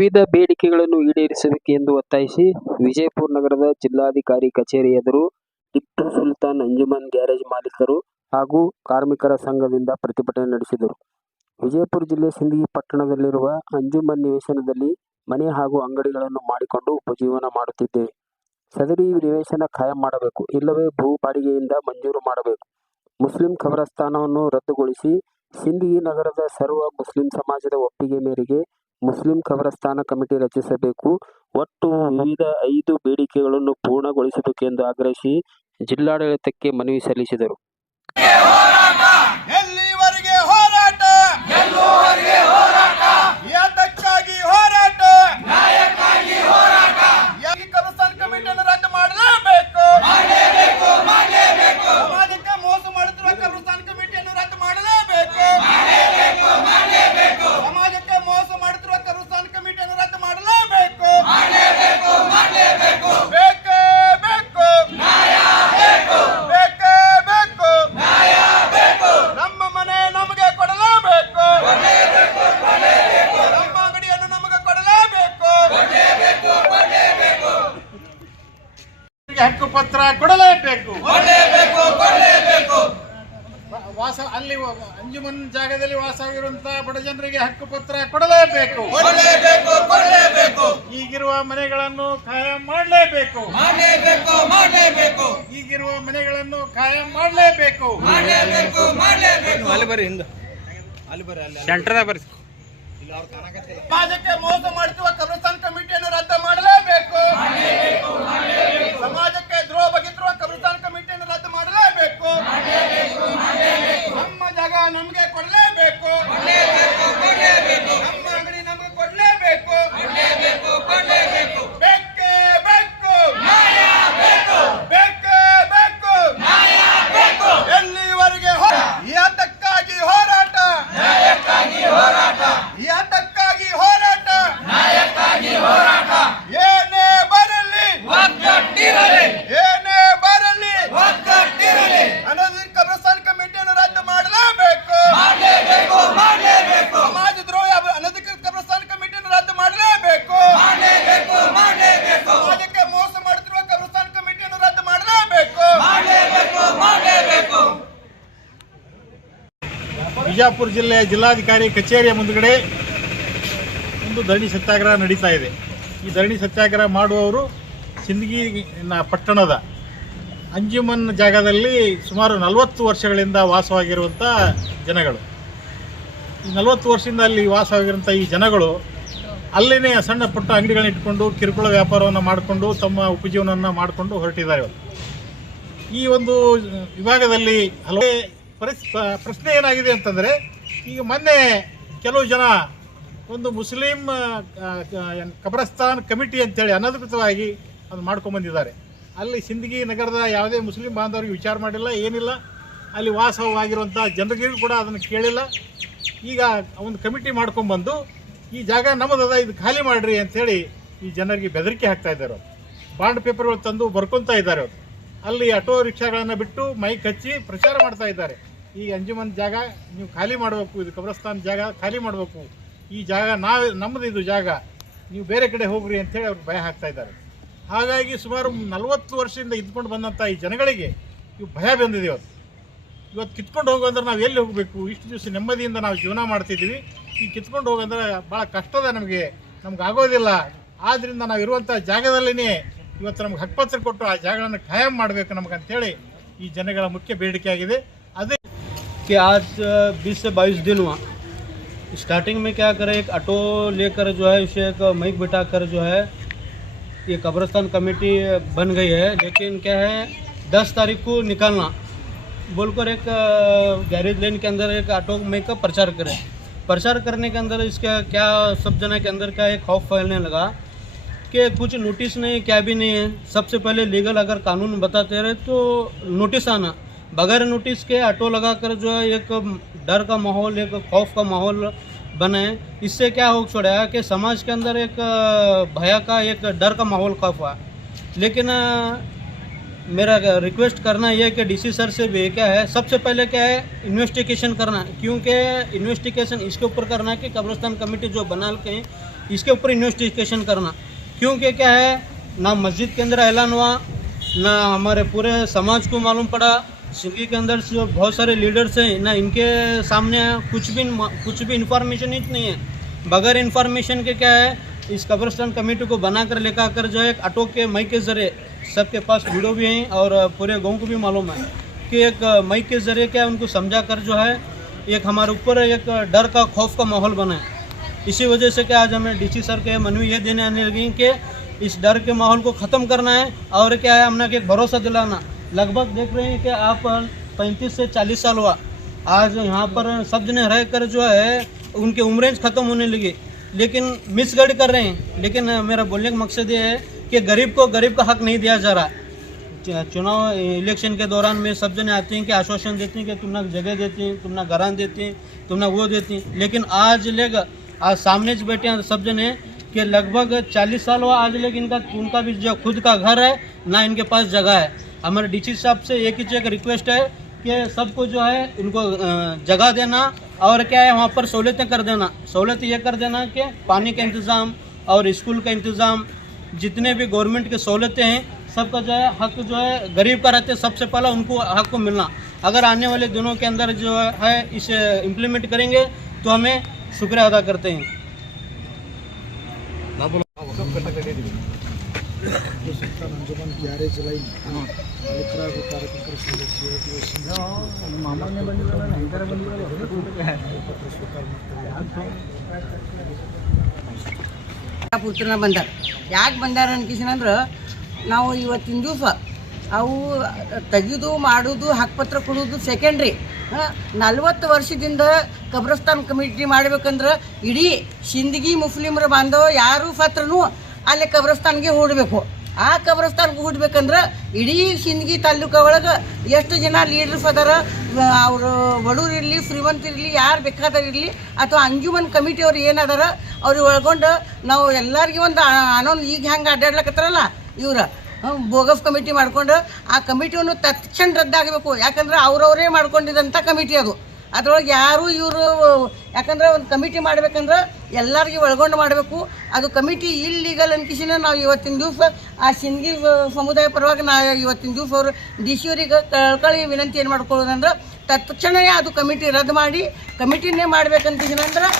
ವಿವಿಧ ಬೇಡಿಕೆಗಳನ್ನು ಈಡೇರಿಸಬೇಕೆಂದು ಒತ್ತಾಯಿಸಿ ವಿಜಯಪುರ ನಗರದ ಜಿಲ್ಲಾಧಿಕಾರಿ ಕಚೇರಿ ಎದುರು ಟಿಪ್ಪು ಸುಲ್ತಾನ್ ಅಂಜುಮನ್ ಗ್ಯಾರೇಜ್ ಮಾಲೀಕರು ಹಾಗೂ ಕಾರ್ಮಿಕರ ಸಂಘದಿಂದ ಪ್ರತಿಭಟನೆ ನಡೆಸಿದರು. ವಿಜಯಪುರ ಜಿಲ್ಲೆ ಸಿಂದಗಿ ಪಟ್ಟಣದಲ್ಲಿರುವ ಅಂಜುಮನ್ ನಿವೇಶನದಲ್ಲಿ ಮನೆ ಹಾಗೂ ಅಂಗಡಿಗಳನ್ನು ಮಾಡಿಕೊಂಡು ಉಪಜೀವನ ಮಾಡುತ್ತಿದ್ದೇವೆ. ಸದರಿ ನಿವೇಶನ ಖಾಯಂ ಮಾಡಬೇಕು, ಇಲ್ಲವೇ ಭೂ ಬಾಡಿಗೆಯಿಂದ ಮಂಜೂರು ಮಾಡಬೇಕು. ಮುಸ್ಲಿಂ ಖಬರಸ್ಥಾನವನ್ನು ರದ್ದುಗೊಳಿಸಿ ಸಿಂದಗಿ ನಗರದ ಸರ್ವ ಮುಸ್ಲಿಂ ಸಮಾಜದ ಒಪ್ಪಿಗೆ ಮೇರೆಗೆ ಮುಸ್ಲಿಂ ಖಬರಸ್ಥಾನ ಕಮಿಟಿ ರಚಿಸಬೇಕು. ಒಟ್ಟು ವಿವಿಧ 5 ಬೇಡಿಕೆಗಳನ್ನು ಪೂರ್ಣಗೊಳಿಸಬೇಕು ಎಂದು ಆಗ್ರಹಿಸಿ ಜಿಲ್ಲಾಡಳಿತಕ್ಕೆ ಮನವಿ ಸಲ್ಲಿಸಿದರು. ಹಕ್ಕುಪತ್ರ ಕೊಡಲೇಬೇಕು. ವಾಸ ಅಲ್ಲಿ ಅಂಜುಮನ್ ಜಾಗದಲ್ಲಿ ವಾಸವಾಗಿರುವಂತಹ ಬಡ ಜನರಿಗೆ ಹಕ್ಕುಪತ್ರ ಕೊಡಲೇಬೇಕು. ಈಗಿರುವ ಮನೆಗಳನ್ನು ಖಾಯಂ ಮಾಡಲೇಬೇಕು. ಈಗಿರುವ ಮನೆಗಳನ್ನು ಖಾಯಂ ಮಾಡಲೇಬೇಕು. ಸಮಾಜಕ್ಕೆ ಮೋಸ ಮಾಡುತ್ತಿರುವ ಕಬ್ರಸ್ತಾನ್ ಕಮಿಟಿಯನ್ನು ರದ್ದು ಮಾಡಲೇಬೇಕು. ಸಮಾಜಕ್ಕೆ ದ್ರೋಹ ಬಗೆದಿರುವ ಕಬ್ರಸ್ತಾನ್ ಕಮಿಟಿಯನ್ನು ರದ್ದು ಮಾಡಲೇಬೇಕು. ನಮ್ಮ ಜಾಗ ನಮಗೆ ಕೊಡಲೇಬೇಕು. ನಮ್ಮ ಅಂಗಡಿ ನಮಗೆ ಕೊಡಲೇಬೇಕು. ಬೇಕೇ ಬೇಕು. ಬೇಕೇ ಬೇಕು. ಎಲ್ಲಿವರೆಗೆ ಯಾತಕ್ಕಾಗಿ ಹೋರಾಟ? ಯಾತಕ್ಕಾಗಿ ಹೋರಾಟ? ಏನೇ ಬರಲಿ ಅನಧಿಕೃತ ಕಬ್ರಸ್ತಾನ್ ಕಮಿಟಿಯನ್ನು ರದ್ದು ಮಾಡಲೇಬೇಕು. ಸಮಾಜ ದ್ರೋಹ ಅನಧಿಕೃತ ಕಬ್ರಸ್ತಾನ್ ಕಮಿಟಿಯನ್ನು ರದ್ದು ಮಾಡಲೇಬೇಕು. ಸಮಾಜಕ್ಕೆ ಮೋಸ ಮಾಡುತ್ತಿರುವ ಕಬ್ರಸ್ತಾನ್ ಕಮಿಟಿಯನ್ನು ರದ್ದು ಮಾಡಲೇಬೇಕು. ಬಿಜಾಪುರ ಜಿಲ್ಲೆಯ ಜಿಲ್ಲಾಧಿಕಾರಿ ಕಚೇರಿಯ ಮುಂದುಗಡೆ ಒಂದು ಧರಣಿ ಸತ್ಯಾಗ್ರಹ ನಡೀತಾ ಇದೆ. ಈ ಧರಣಿ ಸತ್ಯಾಗ್ರಹ ಮಾಡುವವರು ಸಿಂದಗಿ ಪಟ್ಟಣದ ಅಂಜುಮನ್ ಜಾಗದಲ್ಲಿ ಸುಮಾರು 40 ವರ್ಷಗಳಿಂದ ವಾಸವಾಗಿರುವಂಥ ಜನಗಳು. ಈ 40 ವರ್ಷದಿಂದ ಅಲ್ಲಿ ವಾಸವಾಗಿರುವಂಥ ಈ ಜನಗಳು ಅಲ್ಲಿನೇ ಸಣ್ಣ ಪುಟ್ಟ ಅಂಗಡಿಗಳನ್ನ ಇಟ್ಕೊಂಡು ಕಿರುಕುಳ ವ್ಯಾಪಾರವನ್ನು ಮಾಡಿಕೊಂಡು ತಮ್ಮ ಉಪಜೀವನವನ್ನು ಮಾಡಿಕೊಂಡು ಹೊರಟಿದ್ದಾರೆ. ಈ ಒಂದು ವಿಭಾಗದಲ್ಲಿ ಹಲವು ಪ್ರಶ್ನೆ ಏನಾಗಿದೆ ಅಂತಂದರೆ, ಈಗ ಮೊನ್ನೆ ಕೆಲವು ಜನ ಒಂದು ಮುಸ್ಲಿಂ ಕಬ್ರಸ್ತಾನ್ ಕಮಿಟಿ ಅಂತೇಳಿ ಅನಧಿಕೃತವಾಗಿ ಅದು ಮಾಡ್ಕೊಂಡ್ಬಂದಿದ್ದಾರೆ. ಅಲ್ಲಿ ಸಿಂದಗಿ ನಗರದ ಯಾವುದೇ ಮುಸ್ಲಿಂ ಬಾಂಧವರಿಗೆ ವಿಚಾರ ಮಾಡಿಲ್ಲ, ಏನಿಲ್ಲ. ಅಲ್ಲಿ ವಾಸವಾಗಿರುವಂಥ ಜನರಿಗೂ ಕೂಡ ಅದನ್ನು ಕೇಳಿಲ್ಲ. ಈಗ ಒಂದು ಕಮಿಟಿ ಮಾಡ್ಕೊಂಡ್ಬಂದು ಈ ಜಾಗ ನಮ್ಮದದ, ಇದು ಖಾಲಿ ಮಾಡಿರಿ ಅಂಥೇಳಿ ಈ ಜನರಿಗೆ ಬೆದರಿಕೆ ಹಾಕ್ತಾ ಇದ್ದಾರೆ. ಬಾಂಡ್ ಪೇಪರ್ಗಳು ತಂದು ಬರ್ಕೊತಾ ಇದ್ದಾರೆ. ಅಲ್ಲಿ ಆಟೋ ರಿಕ್ಷಾಗಳನ್ನು ಬಿಟ್ಟು ಮೈಕ್ ಹಚ್ಚಿ ಪ್ರಚಾರ ಮಾಡ್ತಾ ಇದ್ದಾರೆ. ಈ ಅಂಜುಮನ್ ಜಾಗ ನೀವು ಖಾಲಿ ಮಾಡಬೇಕು, ಇದು ಕಬ್ರಸ್ತಾನ್ ಜಾಗ ಖಾಲಿ ಮಾಡಬೇಕು, ಈ ಜಾಗ ನಮ್ಮದು, ಇದು ಜಾಗ ನೀವು ಬೇರೆ ಕಡೆ ಹೋಗ್ರಿ ಅಂಥೇಳಿ ಅವ್ರು ಭಯ ಹಾಕ್ತಾ ಇದ್ದಾರೆ. ಹಾಗಾಗಿ ಸುಮಾರು 40 ವರ್ಷದಿಂದ ಇದ್ಕೊಂಡು ಬಂದಂಥ ಈ ಜನಗಳಿಗೆ ಇವು ಭಯ ಬಂದಿದೆ. ಇವತ್ತು ಕಿತ್ಕೊಂಡು ಹೋಗೋಂದ್ರೆ ನಾವು ಎಲ್ಲಿ ಹೋಗಬೇಕು? ಇಷ್ಟು ದಿವಸ ನೆಮ್ಮದಿಯಿಂದ ನಾವು ಜೀವನ ಮಾಡ್ತಿದ್ದೀವಿ. ಈ ಕಿತ್ಕೊಂಡು ಹೋಗೋಂದ್ರೆ ಭಾಳ ಕಷ್ಟದ, ನಮಗೆ ಆಗೋದಿಲ್ಲ. ಆದ್ದರಿಂದ ನಾವು ಇರುವಂಥ ಜಾಗದಲ್ಲಿನೇ ಇವತ್ತು ನಮ್ಗೆ ಹಕ್ಕುಪತ್ರ ಕೊಟ್ಟು ಆ ಜಾಗಗಳನ್ನು ಖಾಯಂ ಮಾಡಬೇಕು ನಮಗಂತೇಳಿ ಈ ಜನಗಳ ಮುಖ್ಯ ಬೇಡಿಕೆ ಆಗಿದೆ. ಅದೇ कि आज 20 से 22 दिन हुआ. स्टार्टिंग में क्या करें, एक ऑटो लेकर जो है उसे एक माइक बिठाकर जो है ये कब्रस्तान कमेटी बन गई है. लेकिन क्या है 10 तारीख को निकालना बोलकर एक गैरेज लेन के अंदर एक ऑटो माइक का प्रचार करें. प्रचार करने के अंदर इसका क्या सब जना के अंदर क्या एक खौफ फैलने लगा कि कुछ नोटिस नहीं, क्या भी नहीं है. सबसे पहले लीगल अगर कानून बताते रहे तो नोटिस आना, बगैर नोटिस के ऑटो लगाकर जो है एक डर का माहौल, एक खौफ का माहौल बने. इससे क्या हो छोड़ा कि समाज के अंदर एक भय का, एक डर का माहौल खौफ हुआ. लेकिन मेरा रिक्वेस्ट करना यह है कि डीसी सर से भी क्या है, सबसे पहले क्या है इन्वेस्टिगेशन करना, क्योंकि इन्वेस्टिगेशन इसके ऊपर करना है कि कब्रिस्तान कमेटी जो बना के इसके ऊपर इन्वेस्टिगेशन करना, क्योंकि क्या है ना मस्जिद के अंदर ऐलान हुआ, ना हमारे पूरे समाज को मालूम पड़ा। सिंगी के अंदर जो बहुत सारे लीडर्स हैं ना, इनके सामने कुछ भी इंफॉर्मेशन ही नहीं है। बगैर इंफॉर्मेशन के क्या है, इस कब्रिस्तान कमेटी को बनाकर लेकर आकर जो है एक ऑटो के माइक के ज़रिए, सबके पास वीडियो भी हैं और पूरे गांव को भी मालूम है कि एक माइक के ज़रिए क्या उनको समझा कर जो है एक हमारे ऊपर एक डर का खौफ का माहौल बना है। इसी वजह से क्या आज हमें डीसी सर के मनवी ये देने आने लगी कि इस डर के माहौल को ख़त्म करना है और क्या है हमने एक भरोसा दिलाना। लगभग देख रहे हैं कि आप 35 से 40 साल हुआ, आज यहाँ पर सब जने रह कर जो है उनकी उम्रें ख़त्म होने लगी, लेकिन मिसगाइड कर रहे हैं। लेकिन मेरा बोलने का मकसद ये है कि गरीब को गरीब का हक नहीं दिया जा रहा। चुनाव इलेक्शन के दौरान में सब जने आते हैं कि आश्वासन देते हैं कि तुमने जगह देती हैं, तुमने घरान देती हैं, तुमने वो देती हैं, लेकिन आज सामने से बैठे हैं सब जने कि लगभग 40 साल हुआ आज लेकिन उनका भी जो खुद का घर है ना इनके पास जगह है। हमारे डीसी साहब से एक ही एक रिक्वेस्ट है कि सबको जो है उनको जगह देना और क्या है वहाँ पर सहूलतें कर देना। सहूलत ये कर देना कि पानी का इंतज़ाम और स्कूल का इंतज़ाम, जितने भी गवर्नमेंट की सहूलतें हैं सबका जो है हक जो है गरीब का रहते सबसे पहला उनको हक को मिलना। अगर आने वाले दिनों के अंदर जो है इसे इम्प्लीमेंट करेंगे तो हमें शुक्रिया अदा करते हैं। ಪುತ್ರನ ಬಂದಾರ. ಯಾಕೆ ಬಂದಾರ ಅನ್ಕಿಸಿನಂದ್ರೆ ನಾವು ಇವತ್ತಿನ ದಿವಸ ಅವು ತೆಗೆದು ಮಾಡೋದು ಹಕ್ಕುಪತ್ರ ಕೊಡೋದು ಸೆಕೆಂಡ್ರಿ. 40 ವರ್ಷದಿಂದ ಕಬ್ರಸ್ತಾನ್ ಕಮಿಟಿ ಮಾಡ್ಬೇಕಂದ್ರೆ ಇಡೀ ಸಿಂದಗಿ ಮುಸ್ಲಿಮರ ಬಾಂಧವ ಯಾರು ಪತ್ರನೂ ಅಲ್ಲಿ ಕಬ್ರಸ್ತಾನ್ಗೆ ಹೂಡಬೇಕು. ಆ ಕಬ್ರಸ್ತಾನ್ಗೆ ಹೂಡ್ಬೇಕಂದ್ರೆ ಇಡೀ ಸಿಂದಗಿ ತಾಲೂಕು ಒಳಗೆ ಎಷ್ಟು ಜನ ಲೀಡರ್ಸ್ ಅದಾರ, ಅವರು ಬಡವ್ರು ಇರಲಿ ಶ್ರೀಮಂತರಿರಲಿ ಯಾರು ಬೇಕಾದ್ರೆ ಇರಲಿ ಅಥವಾ ಅಂಜುಮನ್ ಕಮಿಟಿಯವ್ರು ಏನದಾರ ಅವ್ರಿಗೆ ಒಳಗೊಂಡು ನಾವು ಎಲ್ಲರಿಗೂ ಒಂದು ಆನಂದ್ ಈಗ ಹೆಂಗೆ ಅಡ್ಡಾಡ್ಲಕತ್ತಾರಲ್ಲ ಇವ್ರು ಬೋಗಸ್ ಕಮಿಟಿ ಮಾಡ್ಕೊಂಡು ಆ ಕಮಿಟಿಯನ್ನು ತಕ್ಷಣ ರದ್ದಾಗಬೇಕು. ಯಾಕಂದ್ರೆ ಅವ್ರವರೇ ಮಾಡ್ಕೊಂಡಿದ್ದಂಥ ಕಮಿಟಿ ಅದು. ಅದ್ರೊಳಗೆ ಯಾರು ಇವರು ಯಾಕಂದ್ರೆ ಒಂದು ಕಮಿಟಿ ಮಾಡ್ಬೇಕಂದ್ರೆ ಎಲ್ಲರಿಗೂ ಒಳಗೊಂಡು ಮಾಡಬೇಕು. ಅದು ಕಮಿಟಿ ಇಲ್ಲೀಗಲ್ ಅನ್ಕಿಸಿನ ನಾವು ಇವತ್ತಿನ ದಿವಸ ಆ ಸಿಂದಗಿ ಸಮುದಾಯ ಪರವಾಗಿ ನಾವು ಇವತ್ತಿನ ದಿವಸ ಅವರು ಡಿ ಸಿ ಅವರಿಗೆ ಕಳ್ಕಳಿ ವಿನಂತಿ ಏನು ಮಾಡ್ಕೊಳ್ಳೋದಂದ್ರೆ ತಕ್ಷಣವೇ ಅದು ಕಮಿಟಿ ರದ್ದು ಮಾಡಿ ಕಮಿಟಿನೇ ಮಾಡ್ಬೇಕಂತಿಸಿನಂದ್ರೆ